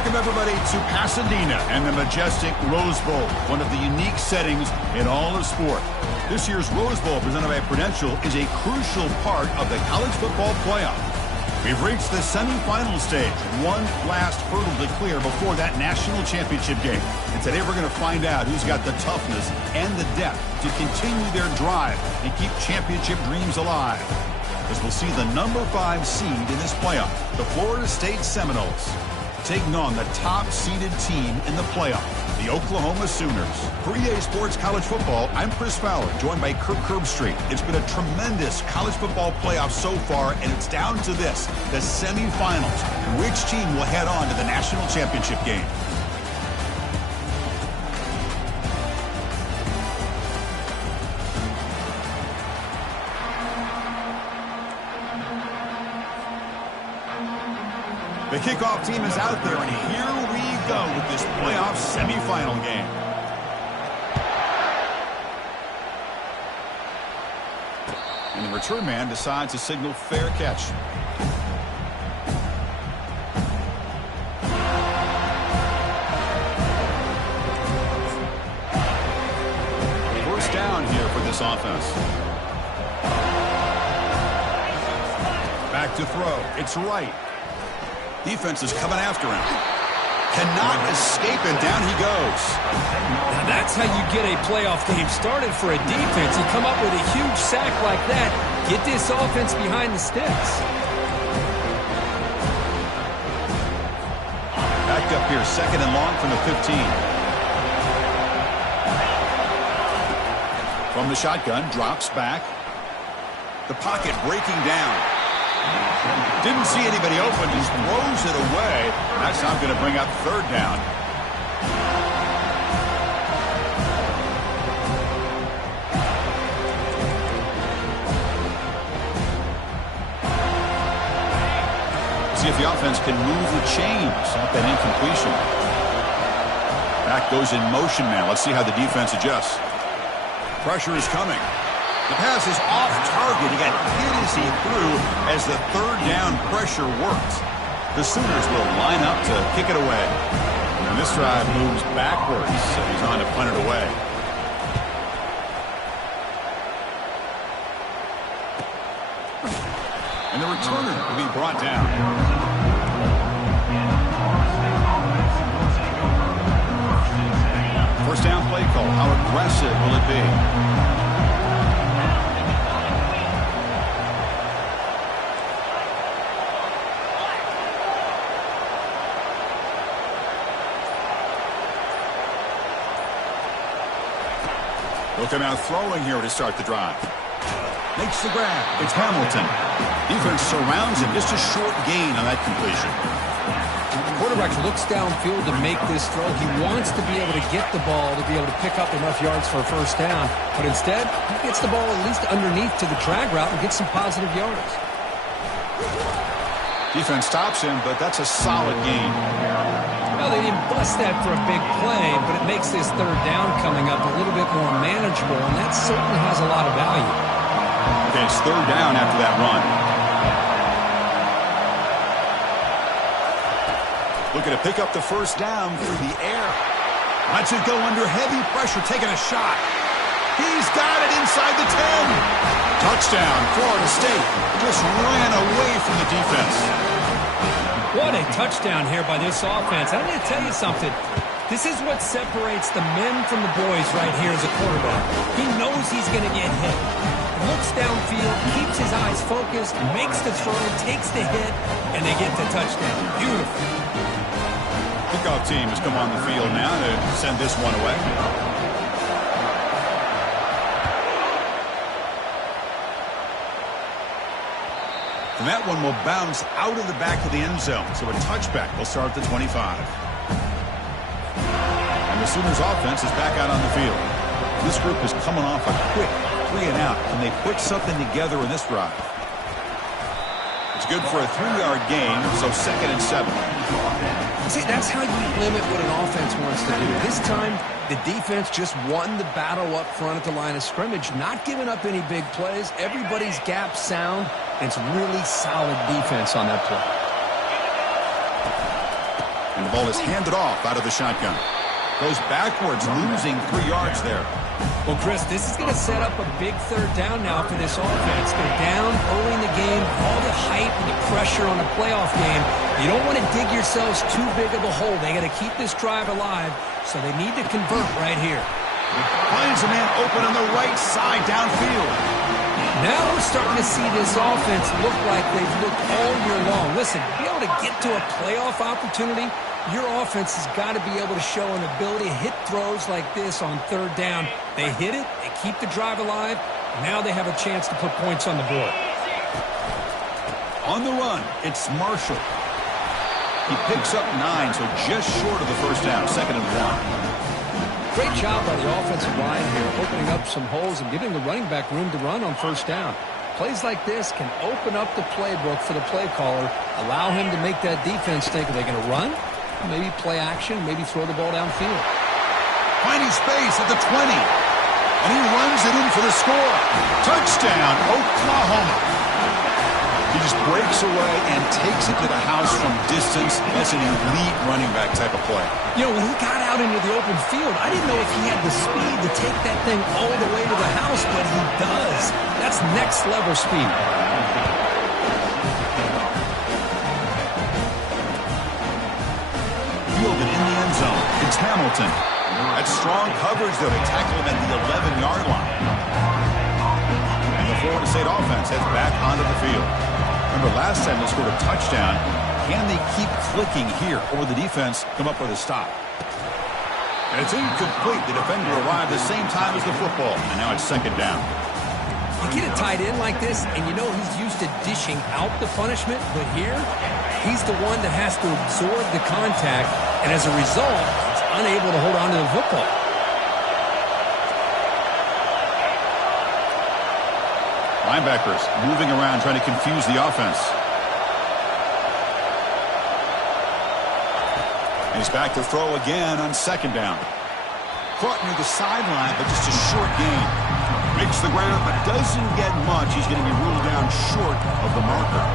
Welcome, everybody, to Pasadena and the majestic Rose Bowl, one of the unique settings in all of sport. This year's Rose Bowl, presented by Prudential, is a crucial part of the college football playoff. We've reached the semifinal stage, one last hurdle to clear before that national championship game. And today we're going to find out who's got the toughness and the depth to continue their drive and keep championship dreams alive. As we'll see the number 5 seed in this playoff, the Florida State Seminoles, taking on the top-seeded team in the playoff, the Oklahoma Sooners. For EA Sports College Football, I'm Chris Fowler, joined by Kirk Herbstreit. It's been a tremendous college football playoff so far, and it's down to this, the semifinals. Which team will head on to the national championship game? The kickoff team is out there, and here we go with this playoff semifinal game. And the return man decides to signal fair catch. First down here for this offense. Back to throw. It's right. Defense is coming after him. Cannot escape, and down he goes. Now that's how you get a playoff game started for a defense. You come up with a huge sack like that, get this offense behind the sticks. Backed up here, second and long from the 15. From the shotgun, drops back. The pocket breaking down. Didn't see anybody open, just throws it away. That's not going to bring up third down. See if the offense can move the chains off that incompletion. Back goes in motion now. Let's see how the defense adjusts. Pressure is coming. The pass is off target. He got hit as he threw as the third down pressure works. The Sooners will line up to kick it away. And this drive moves backwards, so he's on to punt it away. And the returner will be brought down. First down play call. How aggressive will it be? They'll come out throwing here to start the drive. Makes the grab. It's Hamilton. Defense surrounds him. Just a short gain on that completion. The quarterback looks downfield to make this throw. He wants to be able to get the ball to be able to pick up enough yards for a first down. But instead, he gets the ball at least underneath to the drag route and gets some positive yards. Defense stops him, but that's a solid gain. Well, they didn't bust that for a big play, but it makes this third down coming up a little bit more manageable, and that certainly has a lot of value. Okay, it's third down after that run. Looking to pick up the first down through the air. Lets it go under heavy pressure, taking a shot. He's got it inside the 10. Touchdown, Florida State. Just ran away from the defense. What a touchdown here by this offense. I'm going to tell you something. This is what separates the men from the boys right here as a quarterback. He knows he's going to get hit. Looks downfield, keeps his eyes focused, makes the throw, takes the hit, and they get the touchdown. Beautiful. Kickoff team has come on the field now to send this one away. And that one will bounce out of the back of the end zone. So a touchback will start at the 25. And the Sooners offense is back out on the field. This group is coming off a quick 3 and out. Can they put something together in this drive? It's good for a 3-yard gain, so 2nd and 7. See, that's how you limit what an offense wants to do. This time, the defense just won the battle up front at the line of scrimmage, not giving up any big plays. Everybody's gap sound, and it's really solid defense on that play. And the ball is handed off out of the shotgun. Goes backwards, losing 3 yards there. Well, Chris, this is going to set up a big third down now for this offense. They're down early in the game, all the hype and the pressure on a playoff game. You don't want to dig yourselves too big of a hole. They got to keep this drive alive, so they need to convert right here. Finds a man open on the right side downfield. Now we're starting to see this offense look like they've looked all year long. Listen, to be able to get to a playoff opportunity, your offense has got to be able to show an ability to hit throws like this on third down. They hit it, they keep the drive alive, now they have a chance to put points on the board. On the run, it's Marshall. He picks up 9, so just short of the first down, 2nd and 1. Great job by the offensive line here, opening up some holes and giving the running back room to run on first down. Plays like this can open up the playbook for the play caller, allow him to make that defense think, are they going to run? Maybe play action, maybe throw the ball downfield. Finding space at the 20. And he runs it in for the score. Touchdown, Oklahoma. He just breaks away and takes it to the house from distance. That's an elite running back type of play. You know, when he got out into the open field, I didn't know if he had the speed to take that thing all the way to the house, but he does. That's next level speed. Fielded in the end zone. It's Hamilton. That's strong coverage, though. They tackle him at the 11-yard line. And the Florida State offense heads back onto the field. Remember, last time they scored a touchdown. Can they keep clicking here, or the defense come up with a stop? And it's incomplete. The defender arrived the same time as the football, and now it's 2nd down. You get a tight end like this, and you know he's used to dishing out the punishment, but here, he's the one that has to absorb the contact, and as a result, he's unable to hold on to the football. Linebackers moving around, trying to confuse the offense. And he's back to throw again on 2nd down. Caught near the sideline, but just a short gain. Makes the ground, but doesn't get much. He's going to be ruled down short of the marker.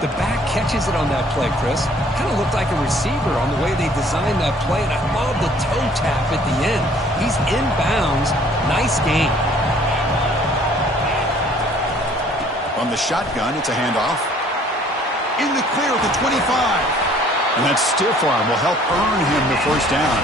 The back catches it on that play, Chris. Kind of looked like a receiver on the way they designed that play, and I love the toe tap at the end. He's inbounds. Nice game. On the shotgun, it's a handoff. In the clear at the 25. And that stiff arm will help earn him the first down.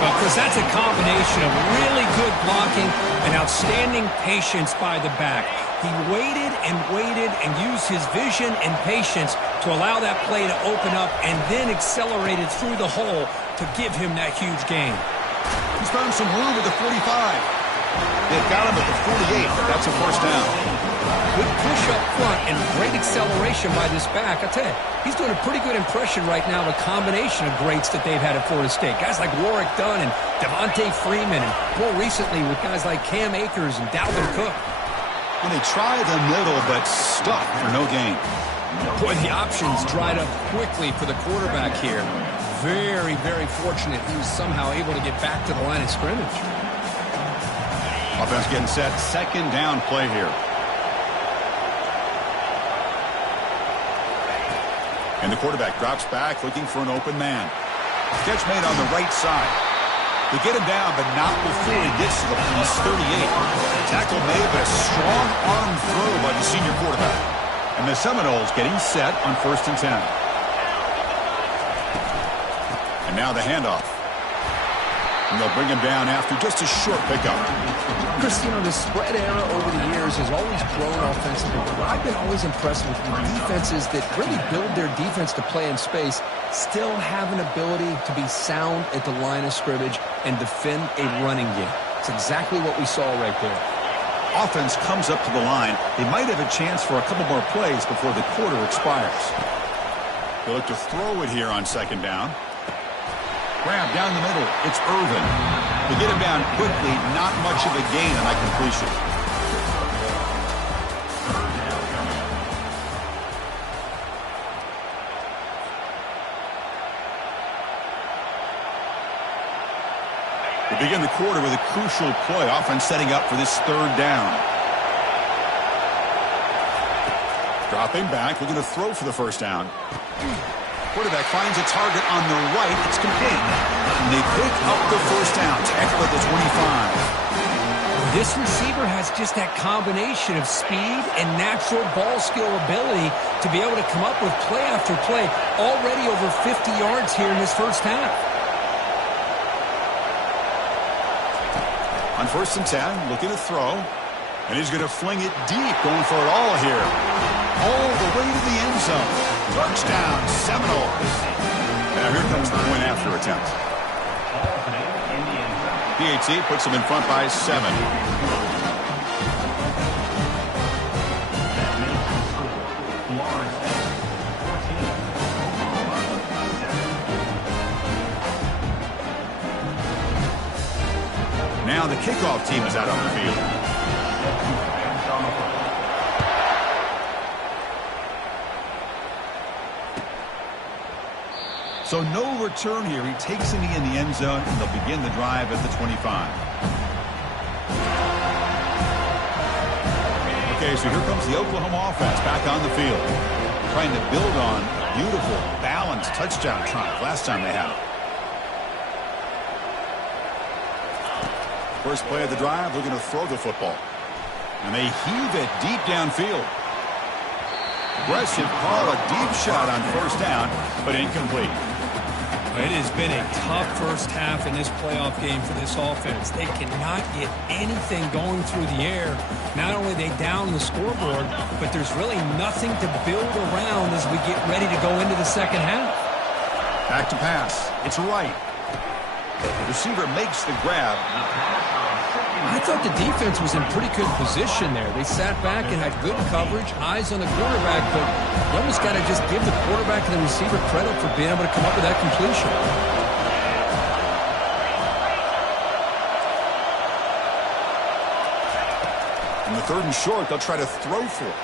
Well, Chris, that's a combination of really good blocking and outstanding patience by the back. He waited and used his vision and patience to allow that play to open up and then accelerated through the hole to give him that huge gain. He's found some room at the 45. They've got him at the 48. That's a first down. Good push up front and great acceleration by this back. I tell you, he's doing a pretty good impression right now of a combination of greats that they've had at Florida State. Guys like Warrick Dunn and Devontae Freeman, and more recently with guys like Cam Akers and Dalvin Cook. And they try the middle, but stuck for no gain. Boy, the options dried up quickly for the quarterback here. Very, very fortunate he was somehow able to get back to the line of scrimmage. Offense getting set. 2nd down play here. And the quarterback drops back looking for an open man. Catch made on the right side. They get him down, but not before he gets to the plus 38. Tackle made, but a strong arm throw by the senior quarterback. And the Seminoles getting set on 1st and 10. And now the handoff. And they'll bring him down after just a short pickup. Chris, you know, the spread era over the years has always grown offensively. But I've been always impressed with defenses that really build their defense to play in space, still have an ability to be sound at the line of scrimmage and defend a running game. It's exactly what we saw right there. Offense comes up to the line. They might have a chance for a couple more plays before the quarter expires. They look to throw it here on 2nd down. Grab down the middle. It's Irvin. They get him down quickly. Not much of a gain on that completion. We begin the quarter with a crucial play. Offense setting up for this 3rd down. Dropping back. Looking to throw for the first down. Quarterback finds a target on the right. It's complete. And they pick up the first down. Tackle at the 25. This receiver has just that combination of speed and natural ball skill ability to be able to come up with play after play. Already over 50 yards here in this first half. On 1st and 10, looking to throw. And he's going to fling it deep, going for it all here. All the way to the end zone. Touchdown, Seminoles. Now here comes the point after attempt. PAT puts them in front by 7. Now the kickoff team is out on the field. So no return here. He takes a knee in the end zone, and they'll begin the drive at the 25. Okay, so here comes the Oklahoma offense back on the field. Trying to build on a beautiful, balanced touchdown triumph last time they had it. First play of the drive, looking to throw the football. And they heave it deep downfield. Aggressive call, a deep shot on first down, but incomplete. It has been a tough first half in this playoff game for this offense. They cannot get anything going through the air. Not only they down the scoreboard, but there's really nothing to build around as we get ready to go into the second half. Back to pass. It's right. The receiver makes the grab. I thought the defense was in pretty good position there. They sat back and had good coverage, eyes on the quarterback, but you almost got to just give the quarterback and the receiver credit for being able to come up with that completion. In the 3rd and short, they'll try to throw for it.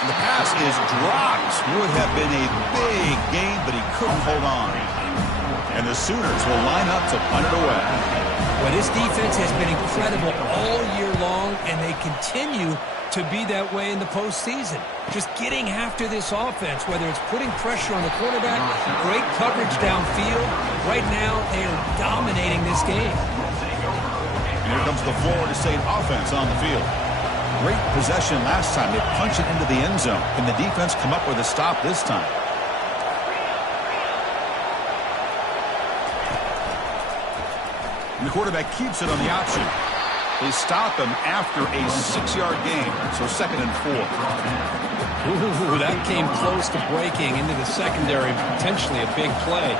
And the pass is dropped. Would have been a big gain, but he couldn't hold on. And the Sooners will line up to punt it away. Well, this defense has been incredible all year long, and they continue to be that way in the postseason. Just getting after this offense, whether it's putting pressure on the quarterback, great coverage downfield. Right now, they are dominating this game. And here comes the Florida State offense on the field. Great possession last time. They punch it into the end zone. Can the defense come up with a stop this time? And the quarterback keeps it on the option. They stop him after a 6-yard gain, so 2nd and 4. Ooh, that came close to breaking into the secondary, potentially a big play.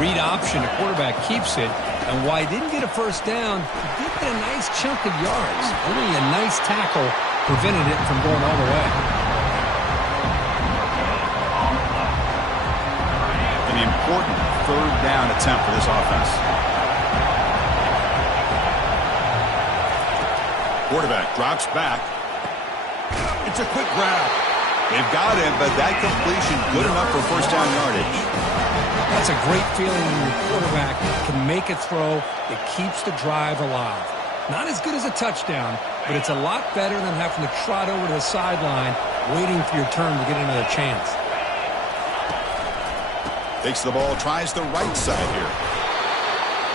Read option, the quarterback keeps it, and while he didn't get a first down, he did get a nice chunk of yards. Only a nice tackle prevented it from going all the way. An important 3rd down attempt for this offense. Quarterback drops back. It's a quick grab. They've got him, but that completion good enough for first down yardage. That's a great feeling when your quarterback can make a throw that keeps the drive alive. Not as good as a touchdown, but it's a lot better than having to trot over to the sideline, waiting for your turn to get another chance. Takes the ball, tries the right side here.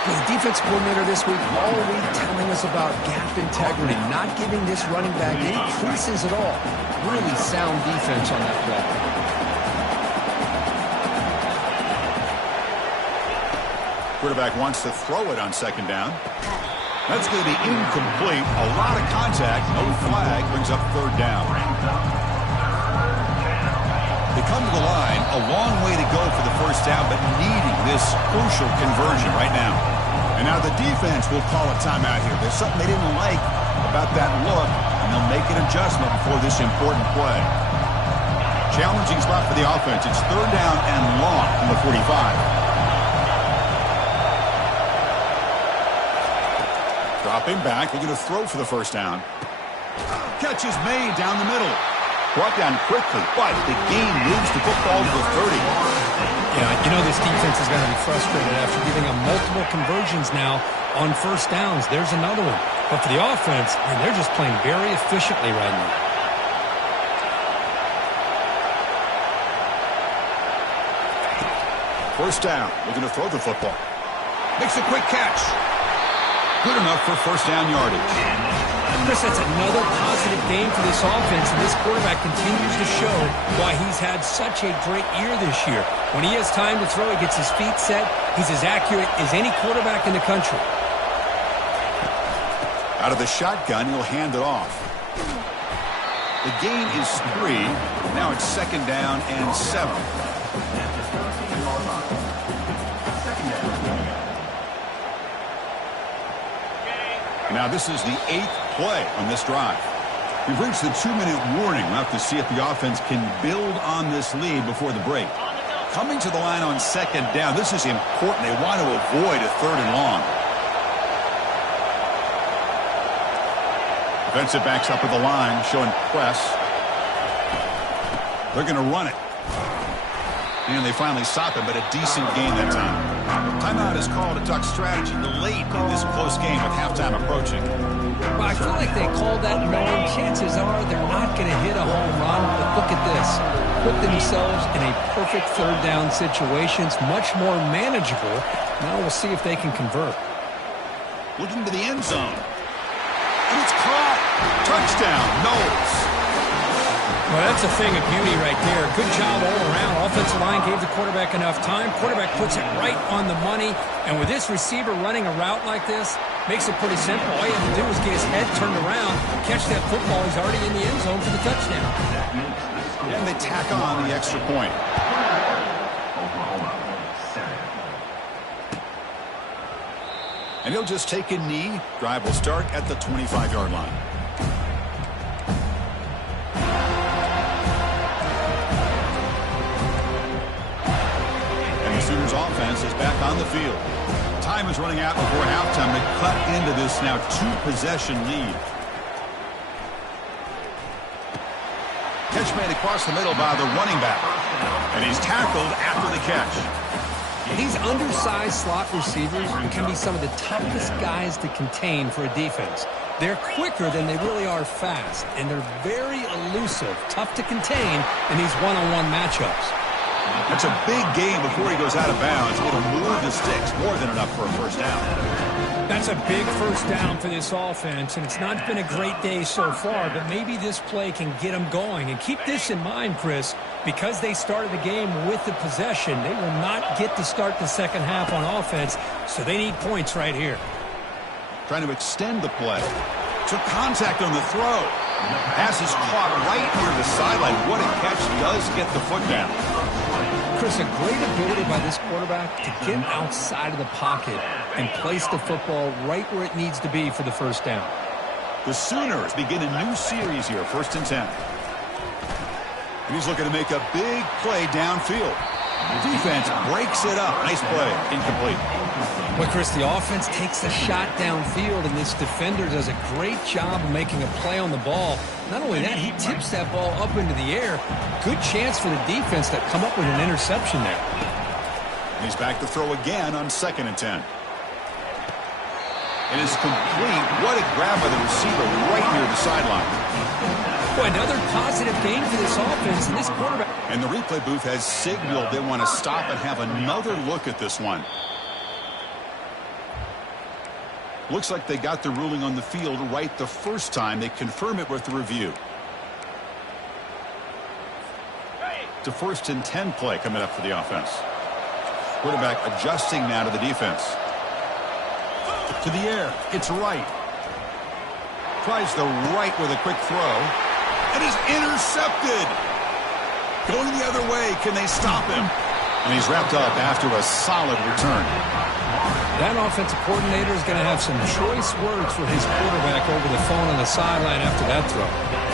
The defense coordinator this week all week telling us about gap integrity, not giving this running back any creases at all. Really sound defense on that play. Quarterback wants to throw it on 2nd down. That's going to be incomplete. A lot of contact. No flag. Brings up 3rd down. They come to the line. A long way to go for the first down, but needing this crucial conversion right now. And now the defense will call a timeout here. There's something they didn't like about that look, and they'll make an adjustment before this important play. Challenging spot for the offense. It's 3rd down and long from the 45. Dropping back, looking to throw for the first down. Catch is made down the middle. Brought down quickly, but the game moves the football to the 30. Yeah, you know this defense is going to be frustrated after giving them multiple conversions now on first downs. There's another one. But for the offense, man, they're just playing very efficiently right now. First down. Looking to throw the football. Makes a quick catch. Good enough for first down yardage. Chris, that's another positive game for this offense, and this quarterback continues to show why he's had such a great year this year. When he has time to throw, he gets his feet set. He's as accurate as any quarterback in the country. Out of the shotgun, he'll hand it off. The gain is 3. Now it's second down and 7. Now this is the 8th play on this drive. We've reached the 2-minute warning. We'll have to see if the offense can build on this lead before the break. Coming to the line on second down, this is important. They want to avoid a 3rd and long. Defensive backs up at the line, showing press. They're going to run it. And they finally stop it, but a decent gain that time. Timeout is called to talk strategy late in this close game with halftime approaching. Well, I feel like they called that knowing chances are they're not going to hit a home run. But look at this. Put themselves in a perfect 3rd down situation. It's much more manageable. Now we'll see if they can convert. Looking to the end zone. And it's caught. Touchdown, Knowles. Well, that's a thing of beauty right there. Good job all around. Offensive line gave the quarterback enough time. Quarterback puts it right on the money. And with this receiver running a route like this, makes it pretty simple. All you have to do is get his head turned around, catch that football. He's already in the end zone for the touchdown. And they tack on the extra point. And he'll just take a knee. Drive will start at the 25-yard line. Sooners offense is back on the field. Time is running out before halftime to cut into this now 2-possession lead. Catch made across the middle by the running back. And he's tackled after the catch. These undersized slot receivers can be some of the toughest guys to contain for a defense. They're quicker than they really are fast, and they're very elusive, tough to contain in these one-on-one matchups. That's a big gain before he goes out of bounds. It'll move the sticks more than enough for a first down. That's a big first down for this offense, and it's not been a great day so far, but maybe this play can get them going. And keep this in mind, Chris, because they started the game with the possession, they will not get to start the second half on offense, so they need points right here. Trying to extend the play. Took contact on the throw. Pass is caught right near the sideline. What a catch. Does get the foot down. Chris, a great ability by this quarterback to get outside of the pocket and place the football right where it needs to be for the first down. The Sooners begin a new series here, 1st and 10. And he's looking to make a big play downfield. Defense breaks it up. Nice play. Incomplete. Well, Chris, the offense takes a shot downfield, and this defender does a great job of making a play on the ball. Not only that, he tips that ball up into the air. Good chance for the defense to come up with an interception there. And he's back to throw again on 2nd and 10. It is complete. What a grab by the receiver right near the sideline. Boy, another positive game for this offense, and this quarterback. And the replay booth has signaled they want to stop and have another look at this one. Looks like they got the ruling on the field right the first time. They confirm it with the review. It's a 1st and 10 play coming up for the offense. Quarterback adjusting now to the defense. To the air. It's right. Tries the right with a quick throw. And is intercepted. Going the other way. Can they stop him? And he's wrapped up after a solid return. That offensive coordinator is going to have some choice words for his quarterback over the phone on the sideline after that throw.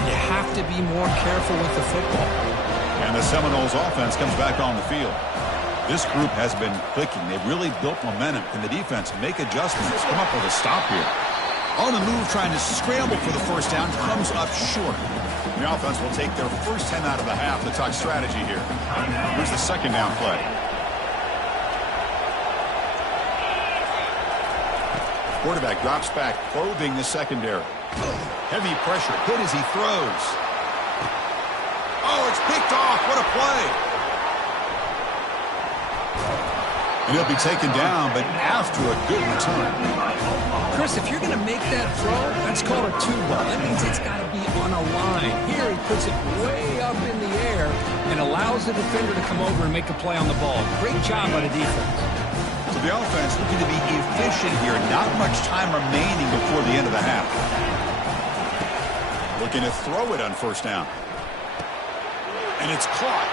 You have to be more careful with the football. And the Seminoles offense comes back on the field. This group has been clicking. They've really built momentum. Can the defense make adjustments? Come up with a stop here. On the move, trying to scramble for the first down, comes up short. The offense will take their first 10 out of the half to talk strategy here. Here's the second down play. Quarterback drops back, probing the secondary. Heavy pressure, hit as he throws. Oh, it's picked off. What a play. And he'll be taken down, but after a good return. Chris, if you're going to make that throw, that's called a two-ball. That means it's got to be on a line. Here he puts it way up in the air and allows the defender to come over and make a play on the ball. Great job by the defense. So the offense looking to be efficient here. Not much time remaining before the end of the half. Looking to throw it on first down. And it's caught.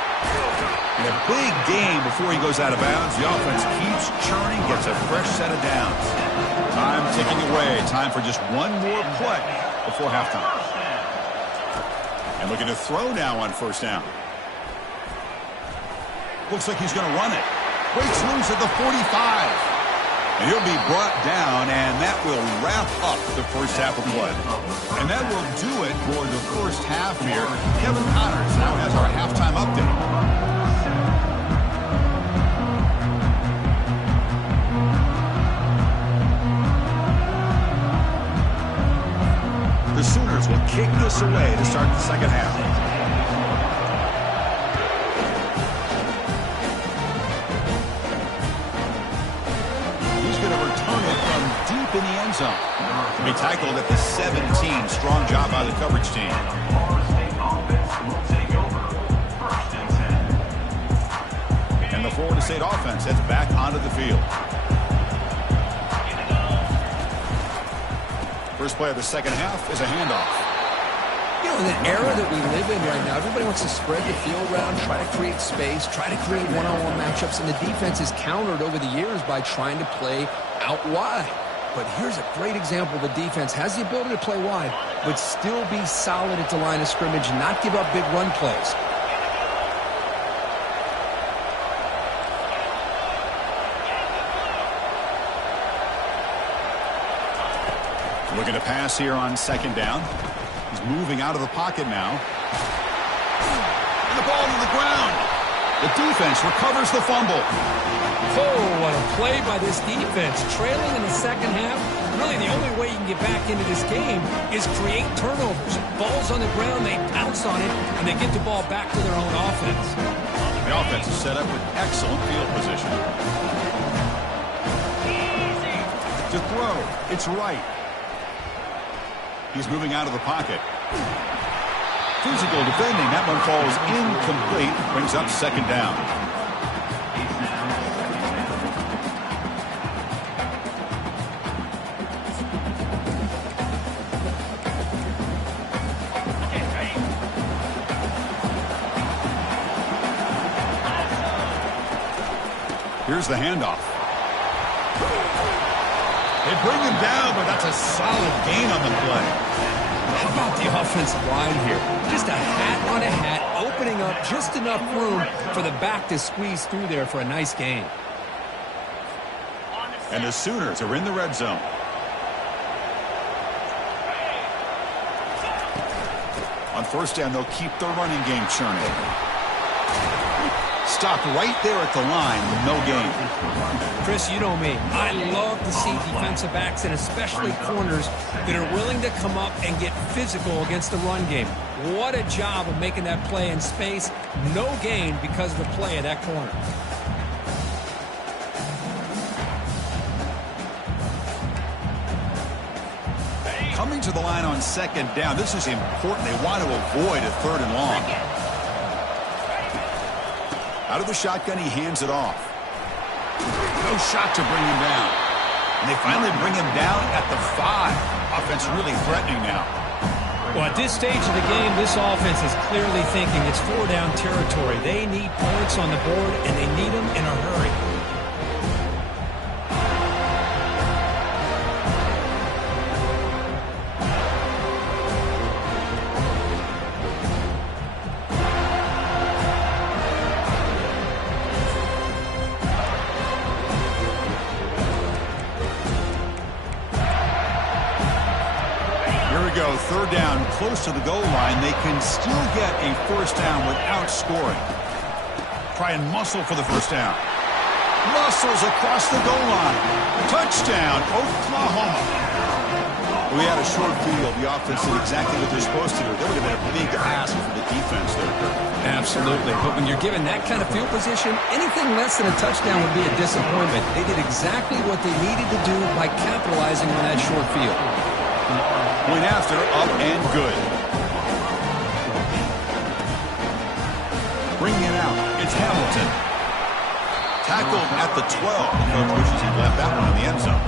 And a big gain before he goes out of bounds. The offense keeps churning, gets a fresh set of downs. Time ticking away. Time for just one more play before halftime. And looking to throw now on first down. Looks like he's going to run it. Breaks loose at the 45. And he'll be brought down, and that will wrap up the first half of play. And that will do it for the first half here. Kevin Connors now has our halftime update. The Sooners will kick this away to start the second half. Deep in the end zone. He tackled at the 17. Strong job by the coverage team. And the Florida State offense heads back onto the field. First play of the second half is a handoff. You know, in the era that we live in right now, everybody wants to spread the field around, try to create space, try to create one-on-one matchups, and the defense is countered over the years by trying to play out wide. But here's a great example. The defense has the ability to play wide, but still be solid at the line of scrimmage and not give up big run plays. Looking to pass here on second down. He's moving out of the pocket now. And the ball to the ground. The defense recovers the fumble. Oh, what a play by this defense. Trailing in the second half. Really, the only way you can get back into this game is create turnovers. Ball's on the ground, they pounce on it, and they get the ball back to their own offense. The offense is set up with excellent field position. To throw, it's right. He's moving out of the pocket. Physical defending. That one falls incomplete. Brings up second down. Here's the handoff. They bring him down, but that's a solid gain on the play. How about the offensive line here? Just a hat on a hat, opening up just enough room for the back to squeeze through there for a nice gain. And the Sooners are in the red zone. On first down, they'll keep their running game churning. Stopped right there at the line, no gain. Chris, you know me. I love to see defensive backs and especially corners that are willing to come up and get physical against the run game. What a job of making that play in space. No gain because of the play of that corner. Coming to the line on second down, this is important. They want to avoid a third and long. Out of the shotgun, he hands it off. No shot to bring him down. And they finally bring him down at the 5. Offense really threatening now. Well, at this stage of the game, this offense is clearly thinking it's 4-down territory. They need points on the board, and they need them in a hurry. Third down, close to the goal line. They can still get a first down without scoring. Try and muscle for the first down. Muscles across the goal line. Touchdown, Oklahoma. We had a short field. The offense did exactly what they're supposed to do. That would have been a big ask for the defense there. Absolutely. But when you're given that kind of field position, anything less than a touchdown would be a disappointment. They did exactly what they needed to do by capitalizing on that short field. Point after, up and good. Bringing it out, it's Hamilton. Tackled at the 12. The coach wishes he left that one in the end zone.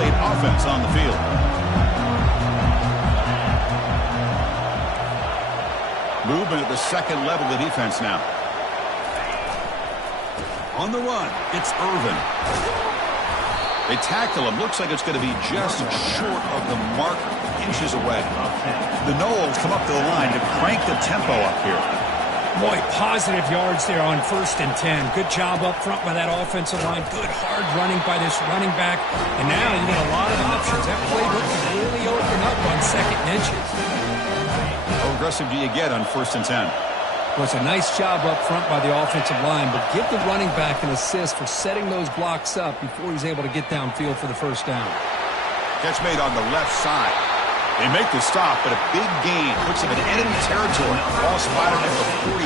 Offense on the field. Movement at the second level of the defense now. On the run, it's Irvin. They tackle him. Looks like it's going to be just short of the marker, inches away. The Noles come up to the line to crank the tempo up here. Boy, positive yards there on 1st and 10. Good job up front by that offensive line. Good hard running by this running back. And now you got a lot of options. That playbook can really open up on 2nd and inches. How aggressive do you get on 1st and 10? Well, it's a nice job up front by the offensive line, but give the running back an assist for setting those blocks up before he's able to get downfield for the 1st down. Catch made on the left side. They make the stop, but a big gain puts him in enemy territory. Ball spotted at the 48.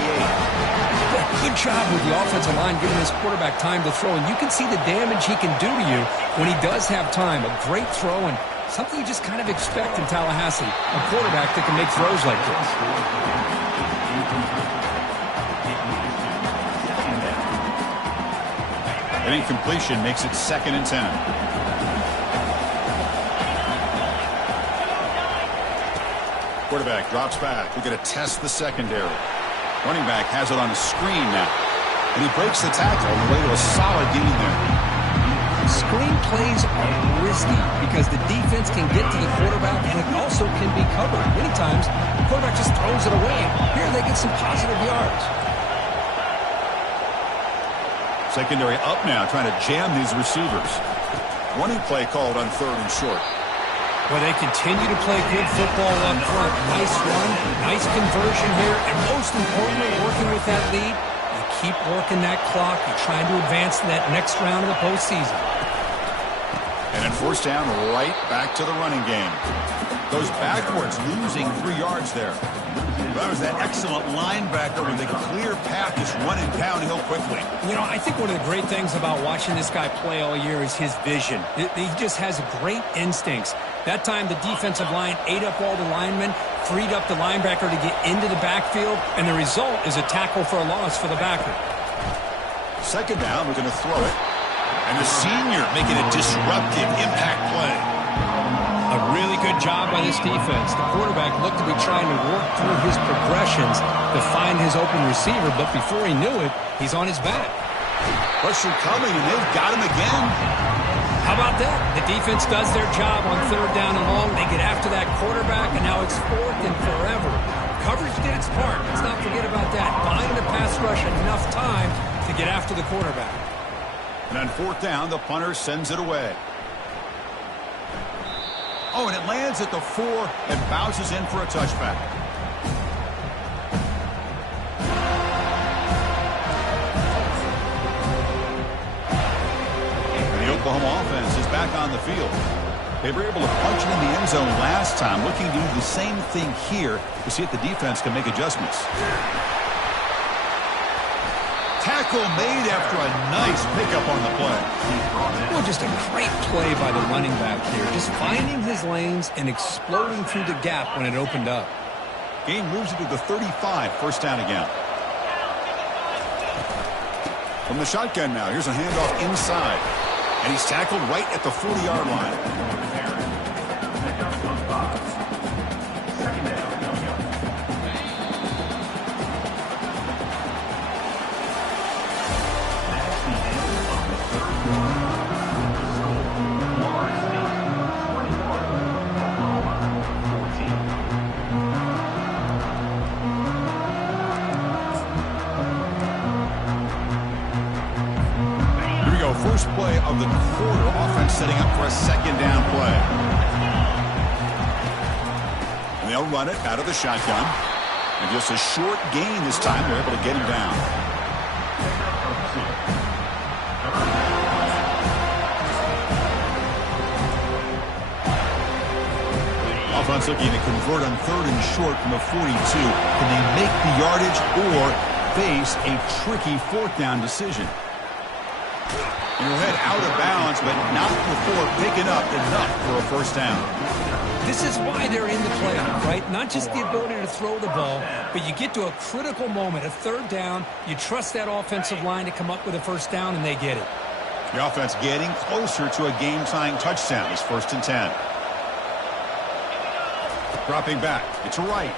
Good job with the offensive line giving his quarterback time to throw, and you can see the damage he can do to you when he does have time. A great throw and something you just kind of expect in Tallahassee, a quarterback that can make throws like this. An incompletion makes it 2nd and 10. Quarterback drops back. We're going to test the secondary. Running back has it on a screen now. And he breaks the tackle on the way to a solid gain there. Screen plays are risky because the defense can get to the quarterback and it also can be covered. Many times, the quarterback just throws it away. Here they get some positive yards. Secondary up now, trying to jam these receivers. Running play called on 3rd and short. Well, they continue to play good football up front. Nice run, nice conversion here, and most importantly, working with that lead, you keep working that clock. You're trying to advance to that next round of the postseason. And then 1st down, right back to the running game. Goes backwards, losing 3 yards there. That was that excellent linebacker with a clear path, just running downhill quickly. You know, I think one of the great things about watching this guy play all year is his vision. He just has great instincts. That time, the defensive line ate up all the linemen, freed up the linebacker to get into the backfield, and the result is a tackle for a loss for the backer. 2nd down, we're going to throw it. And the senior making a disruptive impact play. A really good job by this defense. The quarterback looked to be trying to work through his progressions to find his open receiver, but before he knew it, he's on his back. Pressure coming, and they've got him again. How about that? The defense does their job on 3rd down and long. They get after that quarterback, and now it's 4th and forever. Coverage did its part. Let's not forget about that. Buying the pass rush enough time to get after the quarterback. And on 4th down, the punter sends it away. Oh, and it lands at the 4 and bounces in for a touchback. And the Oklahoma offense is back on the field. They were able to punch it in the end zone last time, looking to do the same thing here to see if the defense can make adjustments. Tackle made after a nice pickup on the play. Well, just a great play by the running back here. Just finding his lanes and exploding through the gap when it opened up. Gain moves it to the 35. 1st down again. From the shotgun now, here's a handoff inside. And he's tackled right at the 40-yard line. First play of the quarter, offense setting up for a 2nd down play. they'll run it out of the shotgun. And just a short gain this time. They're able to get him down. Offense looking to convert on 3rd and short from the 42. Can they make the yardage or face a tricky 4th down decision? And he'll head out of bounds, but not before picking up enough for a 1st down. This is why they're in the playoff, right? Not just the ability to throw the ball, but you get to a critical moment, a 3rd down. You trust that offensive line to come up with a 1st down, and they get it. The offense getting closer to a game-tying touchdown. It's 1st and 10. Dropping back. It's right.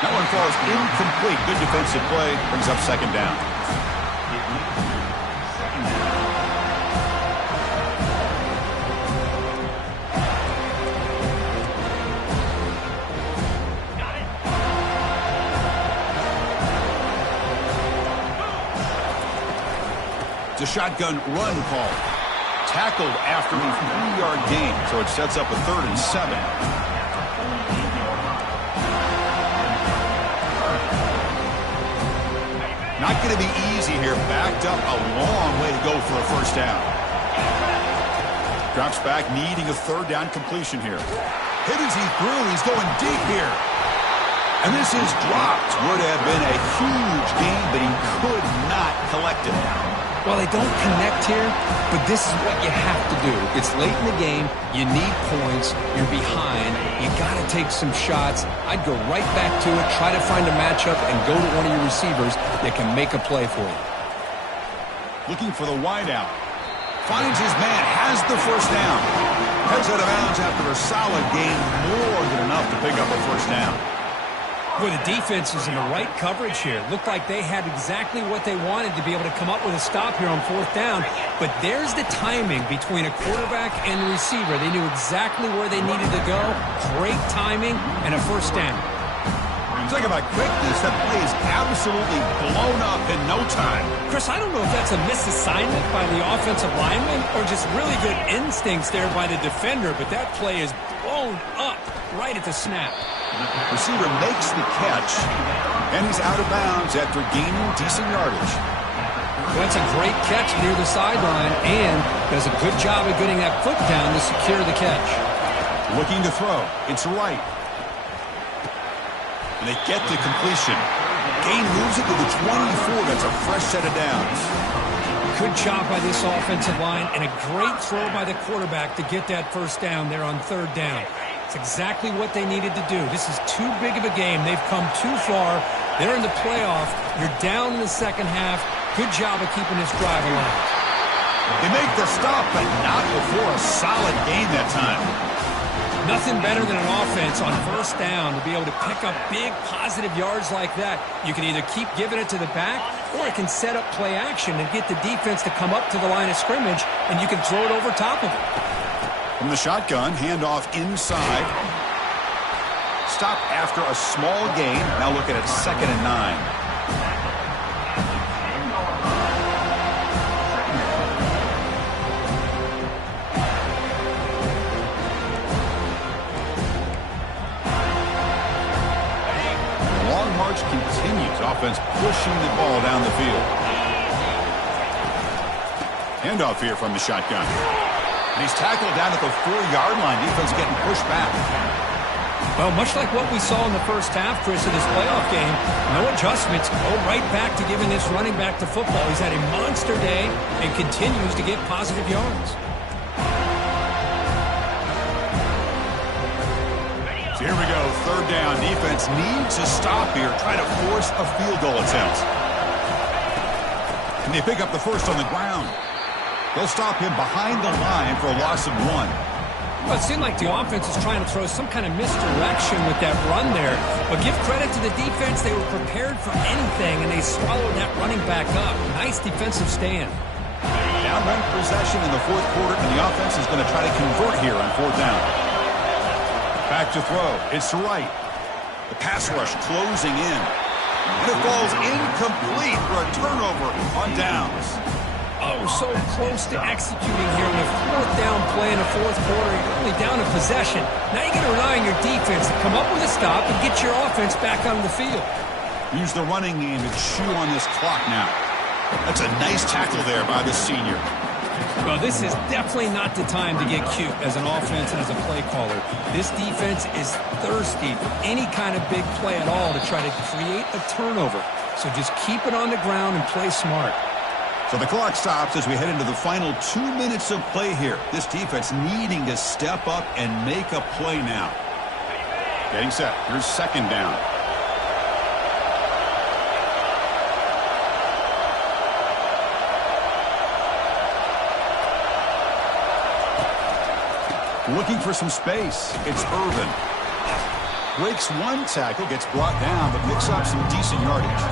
That one falls incomplete. Good defensive play. Brings up 2nd down. It's a shotgun run call. Tackled after a 3-yard gain, so it sets up a 3rd and 7. Not going to be easy here. Backed up a long way to go for a 1st down. Drops back, needing a 3rd down completion here. Hit as he threw. He's going deep here. And this is dropped. Would have been a huge gain, but he could not collect it. Well, they don't connect here, but this is what you have to do. It's late in the game. You need points. You're behind. You got to take some shots. I'd go right back to it, try to find a matchup, and go to one of your receivers that can make a play for you. Looking for the wideout. Finds his man, has the 1st down. Heads out of bounds after a solid gain, more than enough to pick up a 1st down. Boy, the defense is in the right coverage here. Looked like they had exactly what they wanted to be able to come up with a stop here on 4th down. But there's the timing between a quarterback and the receiver. They knew exactly where they needed to go. Great timing and a 1st down. Talk about quickness. That play is absolutely blown up in no time. Chris, I don't know if that's a misassignment by the offensive lineman or just really good instincts there by the defender, but that play is blown up right at the snap. Receiver makes the catch, and he's out of bounds after gaining decent yardage. Well, that's a great catch near the sideline, and does a good job of getting that foot down to secure the catch. Looking to throw. It's right. And they get the completion. Gain moves it to the 24. That's a fresh set of downs. Good job by this offensive line, and a great throw by the quarterback to get that 1st down there on 3rd down. It's exactly what they needed to do. This is too big of a game. They've come too far. They're in the playoff. You're down in the 2nd half. Good job of keeping this drive alive. They make the stop, but not before a solid gain that time. Nothing better than an offense on 1st down to be able to pick up big positive yards like that. You can either keep giving it to the back, or it can set up play action and get the defense to come up to the line of scrimmage, and you can throw it over top of it. From the shotgun, handoff inside. Stop after a small gain. Now looking at 2nd and 9. The long march continues. Offense pushing the ball down the field. Handoff here from the shotgun. And he's tackled down at the 4-yard line. Defense getting pushed back. Well, much like what we saw in the 1st half, Chris, of this playoff game, no adjustments. Go right back to giving this running back to football. He's had a monster day and continues to get positive yards. So here we go. 3rd down. Defense needs a stop here. Try to force a field goal attempt. And they pick up the 1st on the ground. They'll stop him behind the line for a loss of 1. Well, it seemed like the offense is trying to throw some kind of misdirection with that run there. But give credit to the defense. They were prepared for anything, and they swallowed that running back up. Nice defensive stand. Down 1 possession in the 4th quarter, and the offense is going to try to convert here on 4th down. Back to throw. It's right. The pass rush closing in. And it falls incomplete for a turnover on downs. so close to executing here on a fourth down play in the fourth quarter. You're only down a possession. Now you got to rely on your defense to come up with a stop and get your offense back on the field. Use the running game to chew on this clock now. That's a nice tackle there by the senior. Well, this is definitely not the time to get cute as an offense and as a play caller. This defense is thirsty for any kind of big play at all to try to create a turnover. So just keep it on the ground and play smart. So the clock stops as we head into the final 2 minutes of play here. This defense needing to step up and make a play now. Getting set. Here's second down. Looking for some space. It's Irvin. Breaks one tackle, gets brought down, but picks up some decent yardage.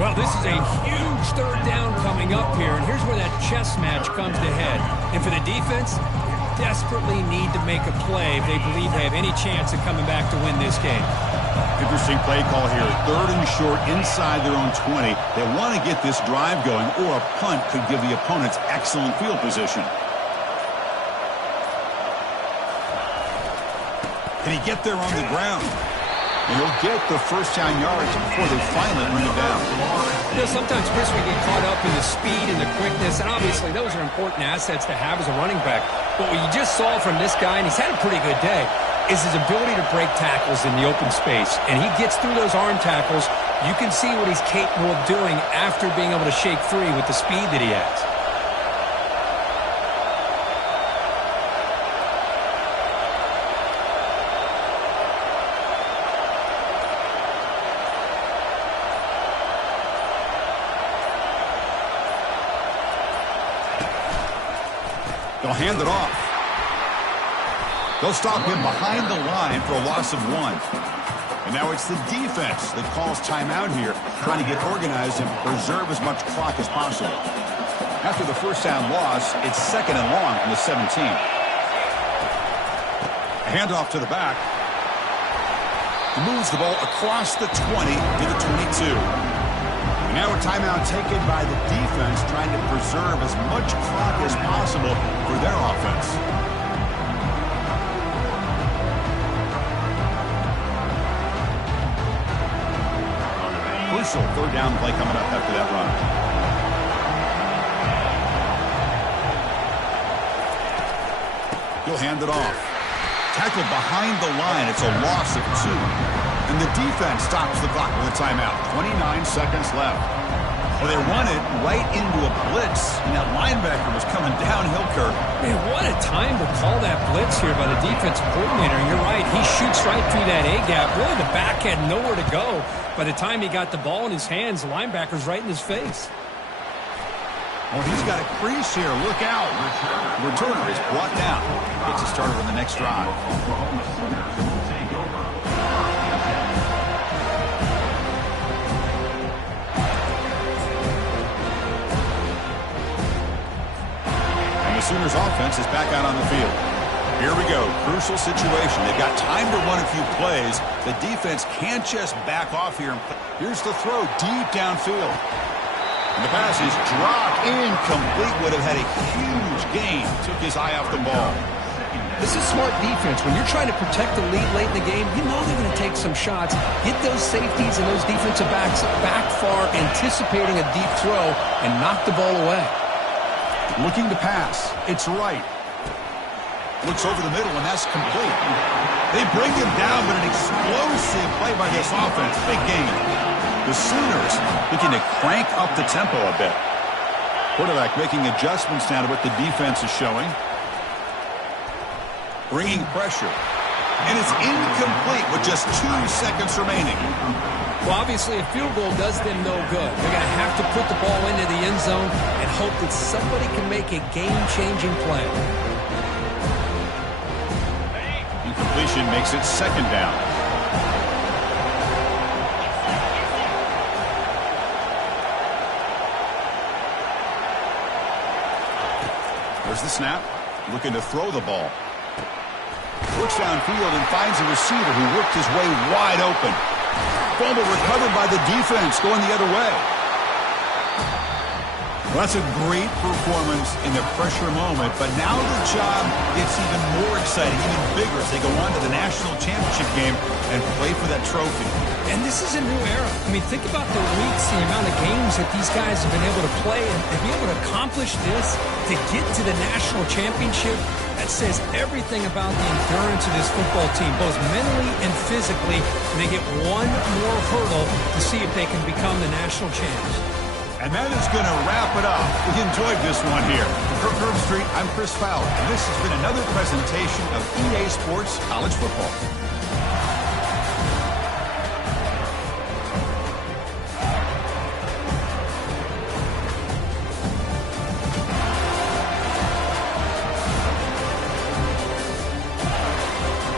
Well, this is a huge third down coming up here, and here's where that chess match comes to head. And for the defense, they desperately need to make a play if they believe they have any chance of coming back to win this game. Interesting play call here. Third and short inside their own 20. They want to get this drive going, or a punt could give the opponents excellent field position. Can he get there on the ground? And he'll get the first down yards before they finally bring him down. You know, sometimes, Chris, we get caught up in the speed and the quickness, and obviously those are important assets to have as a running back. But what you just saw from this guy, and he's had a pretty good day, is his ability to break tackles in the open space. And he gets through those arm tackles. You can see what he's capable of doing after being able to shake free with the speed that he has. They'll hand it off. They'll stop him behind the line for a loss of 1. And now it's the defense that calls timeout here, trying to get organized and preserve as much clock as possible. After the first down loss, it's second and long from the 17. A handoff to the back. He moves the ball across the 20 to the 22. And now a timeout taken by the defense, trying to preserve as much clock as possible for their offense. Crucial third down play coming up after that run. He'll hand it off. Tackled behind the line. It's a loss of 2. And the defense stops the clock with a timeout. 29 seconds left. Well, they run it right into a blitz, and that linebacker was coming downhill, Kirk. Man, what a time to call that blitz here by the defensive coordinator. And you're right, he shoots right through that A-gap. Really, the back had nowhere to go. By the time he got the ball in his hands, the linebacker's right in his face. Well, he's got a crease here. Look out. Returner is brought down. Gets us started on the next drive. The Sooners offense is back out on the field. Here we go. Crucial situation. They've got time to run a few plays. The defense can't just back off here. Here's the throw deep downfield. And the pass is dropped. Incomplete. Would have had a huge gain. Took his eye off the ball. This is smart defense. When you're trying to protect the lead late in the game, you know they're going to take some shots. Get those safeties and those defensive backs back far, anticipating a deep throw, and knock the ball away. Looking to pass. It's right. Looks over the middle, and that's complete. They bring him down, but an explosive play by this offense. Big gain. The Sooners looking to crank up the tempo a bit. Quarterback making adjustments now to what the defense is showing. Bringing pressure. And it's incomplete with just 2 seconds remaining. Well, obviously, a field goal does them no good. They're going to have to put the ball into the end zone and hope that somebody can make a game-changing play. Incompletion makes it second down. There's the snap. Looking to throw the ball. Looks downfield and finds a receiver who worked his way wide open. Fumble recovered by the defense, going the other way. Well, that's a great performance in the pressure moment, but now the job gets even more exciting, even bigger as they go on to the national championship game and play for that trophy. And this is a new era. I mean, think about the weeks, the amount of games that these guys have been able to play and be able to accomplish this, to get to the national championship. That says everything about the endurance of this football team, both mentally and physically. And they get one more hurdle to see if they can become the national champs. And that is going to wrap it up. We enjoyed this one here. For Kirk Herbstreit, I'm Chris Fowler, and this has been another presentation of EA Sports College Football.